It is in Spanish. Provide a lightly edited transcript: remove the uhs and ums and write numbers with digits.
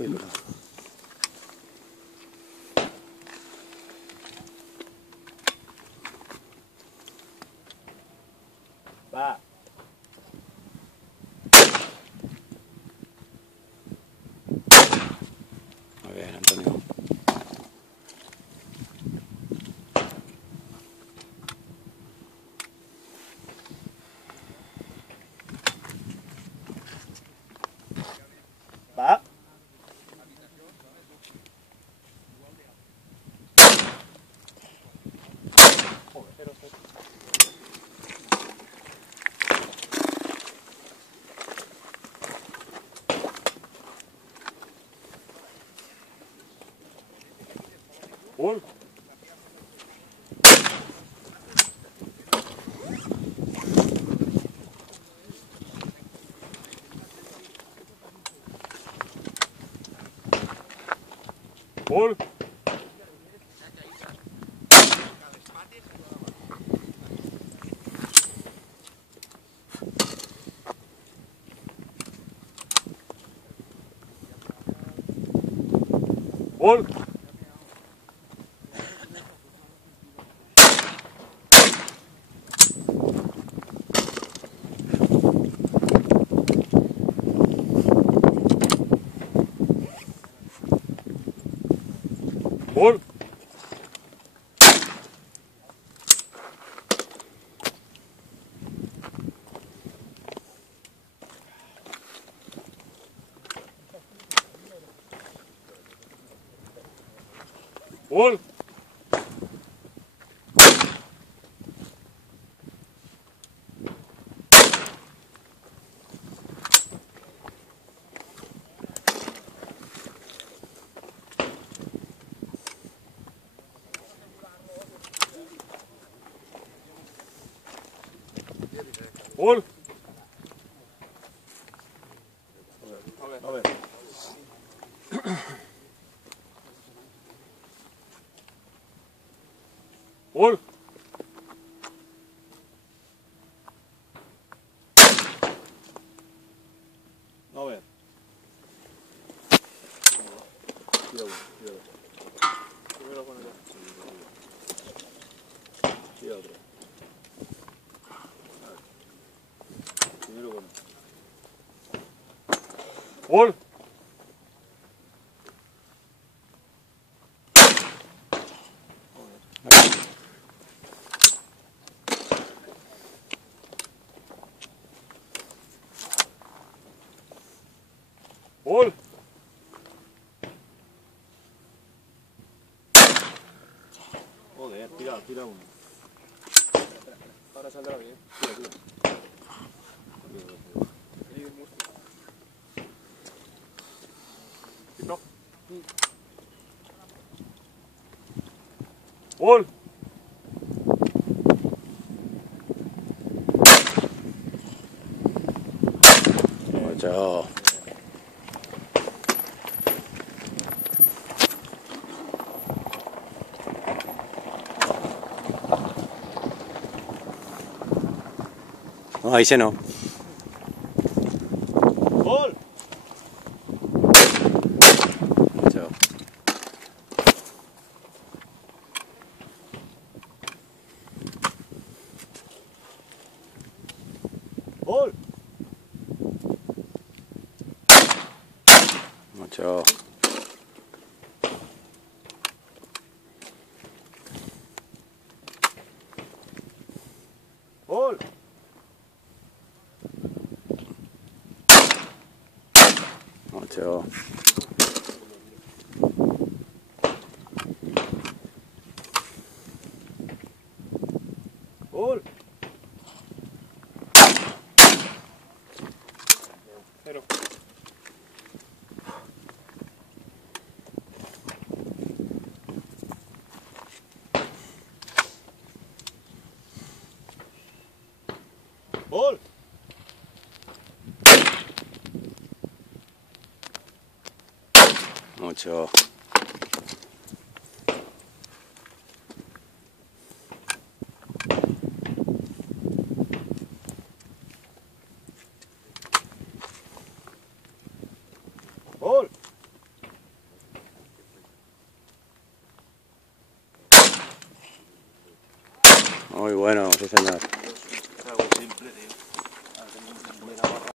Uy, perdón. Va. Muy bien, Antonio. Va. Gol. Gol. Gol. Gol. Gol. Gol. A ver. Gol. A ver. Cuidado, cuidado. Primero con el otro. Y otro. Primero con el. Gol. Gol. Joder, tira uno. Ahora saldrá bien. Tira. No. Gol. Mucho. No, ahí se no. Gol. Mucho. Gol. Mucho. Gol. Mucho. Gol. Cero. Gol. Mucho. Gol. Muy bueno, sí señor.